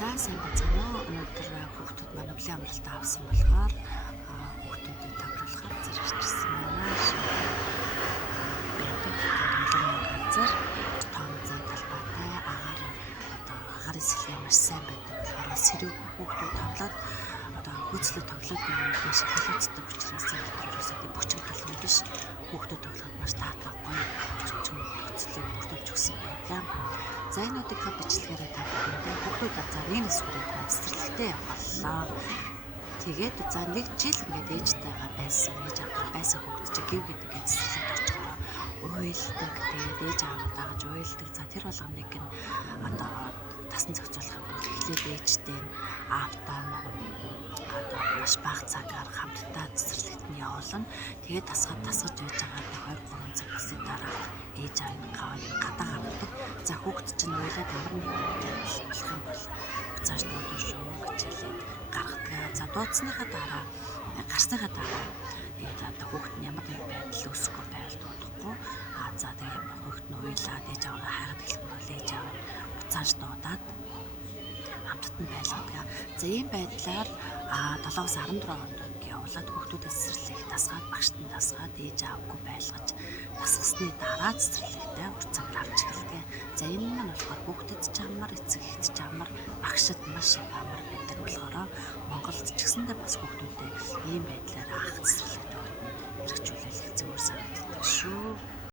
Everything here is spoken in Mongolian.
За сайн байцгаана уу? Өнөөдөр хүүхдүүд манай бүлийн амралтаа авсан болохоор хүүхдүүдэд тавруулахаар зэрэгчсэн байна. Газар том зай талбайтай агарын сэлгээ маш сайн байдаг. Тэгэхээр сэрэг хүүхдүүд тавлаад хөөцлөө тоглоод байгаа маш халуцдаг учраас ерөөсөө бүчиг толгой биш хүүхдүүд тоглоход маш таатай гоё бүчиг хөөцлөө бүрдүүлж өгсөн байлаа. За энэ удаагийн бичлэгээрээ та бүхэндээ хүүхдүүд нэг сүрээд цэцэрлэгтэй явууллаа. Тэгээд за нэг жил ингээд ээжтэйгээ байсан хүүхд чи гів гэдэг цэцэрлэгт очихоор уйлдаг. Тэгээд ээж ааваа дагаж уйлдаг. За тэр болгоныг нь тасан зохицуулах юм бол эхлээд ээжтэй аавтаа маш бага цагаар хамтдаа цэцэрлэгт нь явуулна. Тэгээд тасгаж байж байгаа 2-3 цаг басны дараа ээж аавын гадаа гаргадаг. За хүүхд чинь уйлаад ямар нэгэн болох юм бол буцааж дуудаж шүү гэж хэлээд гаргадаг. За дуудсныхаа дараа гарсныхаа дараа хүүхд нь ямар нэгэн байдал үүсэхгүй байвал дуудахгүй. За тэгээд хүүхд нь уйлаад ээж ааваа хайгаад эхлэх бол ээж аав нь буцааж дуудаад хамтд нь байлгадаг. За ийм байдлаар 7-14 хоноог явуулаад хүүхдүүдээс цэцэрлэг тасгаад багшд нь тасгаад ээж аавгүй байлгаж тасгасны дараа цэцэрлэгтээ урцаг авч эхэлдэг. За энэ нь болохоор хүүхдэд ч амар, эцэг эхт ч амар, багшд маш их амар байдаг болохоор Монголд ч гэсэндээ бас хүүхдүүдэд ийм байдлаар анх цэцэрлэгт хэрэгжүүлэх зөвөр санагддаг шүү.